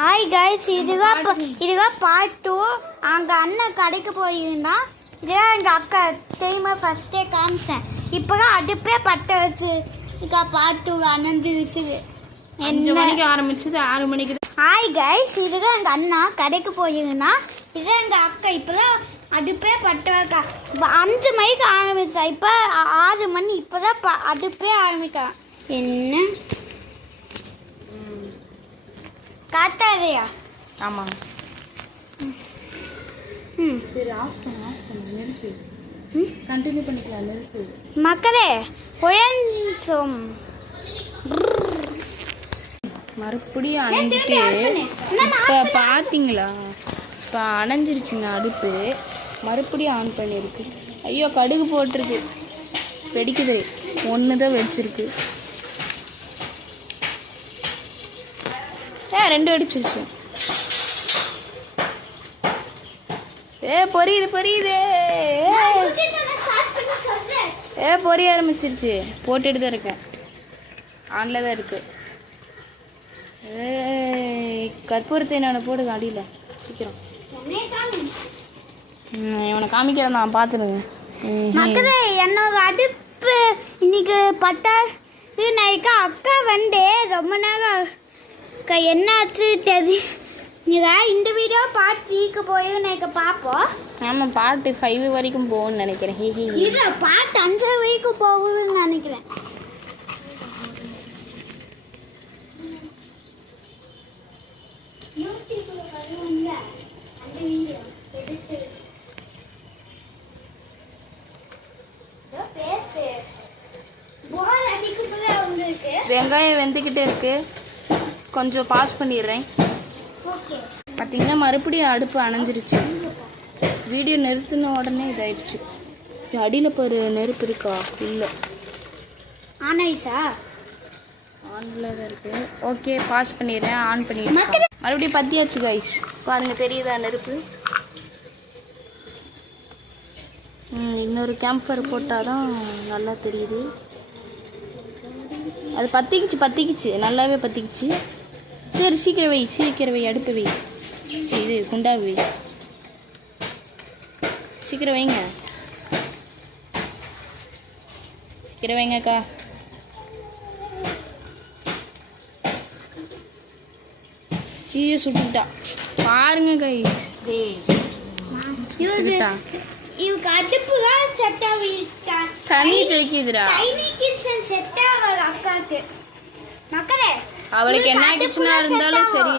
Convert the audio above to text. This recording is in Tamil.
ஹாய் கைஸ், இதுதான் பார்ட் 2. அங்கே அண்ணன் கடைக்கு போயிருந்தா இதுதான் எங்கள் அக்கா தெரியுமா ஃபஸ்ட்டே காமிச்சேன். இப்போ தான் அடுப்பே பற்ற வச்சு இதுக்கா பார்ட் 2 அணைஞ்சிருச்சு. 5 மணிக்கு ஆரம்பிச்சது 6 மணிக்கு. ஹாய் கைஸ், இதுதான் எங்கள் அண்ணா கடைக்கு போயிருந்தா இதுதான் எங்கள் அக்கா இப்போ தான் அடுப்பே பற்ற வைக்கா. இப்போ 5 மணிக்கு ஆரம்பிச்சா, இப்போ 6 மணி. இப்போ தான் அடுப்பே ஆரம்பிக்கா. என்ன காட்டாதையா? ஆமாங்க. சரி, ஆஃப் பண்ணு நிறுத்து. கண்டினியூ பண்ணிக்கலாம், நிறுத்து. மக்களே கொஞ்சம் மறுபடியும் அணைஞ்சிட்டு இப்போ பார்த்தீங்களா? இப்போ அணைஞ்சிருச்சுங்க அடுப்பு. மறுபடியும் ஆன் பண்ணியிருக்கு. ஐயோ, கடுகு போட்டிருக்கு, வெடிக்குது. 1 தான் வெடிச்சிருக்கு. 2 வெடிச்சிருச்சு. பொரியுது பொரிய ஆரம்பிச்சிருச்சு. போட்டுட்டு தான் இருக்கேன், ஆன்ல தான் இருக்கு. கற்பூரத்தை என்னோட போடுங்க அடியில் சீக்கிரம். இவனை காமிக்கிறேன், நான் பார்த்துருங்க. மக்களே என்னோட அடுப்பு இன்னைக்கு பட்டா நைக்கா அக்கா வந்து ரொம்ப நேரம் என்னாச்சு தெரியும். நீங்கள் இந்த வீடியோ பார்ட் 3க்கு போய் எனக்கு பார்ப்போம். ஆமாம், பார்ட் 5 வரைக்கும் போகும்னு நினைக்கிறேன். இல்லை, பார்ட் 5 வரைக்கும் போகுதுன்னு நினைக்கிறேன். வெங்காயம் வெந்துக்கிட்டே இருக்கு, கொஞ்சம் பாஸ் பண்ணிடுறேன். பார்த்தீங்கன்னா மறுபடியும் அடுப்பு அணைஞ்சிருச்சு. வீடியோ நிறுத்தின உடனே இதாயிடுச்சு. அடியில் இப்போ ஒரு நெருப்பு இருக்கா? இல்லை, ஆனாயிசா ஆன்ல தான் இருக்கு. ஓகே, பாஸ் பண்ணிடுறேன், ஆன் பண்ணிடுறேன். மறுபடியும் பற்றியாச்சு கைஸ். பாருங்க, தெரியுதா நெருப்பு? இன்னொரு கேம்ப்ஃபயர் போட்டால் தான் நல்லா தெரியுது. அது பற்றிக்கிச்சு, நல்லாவே பற்றிக்கிச்சு. சரி, சீக்கிரம் வை, அடுப்பு வை. சரி, இது குண்டா வை, சீக்கிரம் வைங்கக்கா. சீய சுட்டுட்டா பாருங்க கைஸ். இவக்கு அடுப்பு தான் செட் ஆகிட்டா. தண்ணி தெளிக்குதுடா. டைனி கிச்சன் செட் ஆகாது அக்காக்கு. மக்களே, அவளுக்கு என்ன கிச்சனா இருந்தாலும் சரி.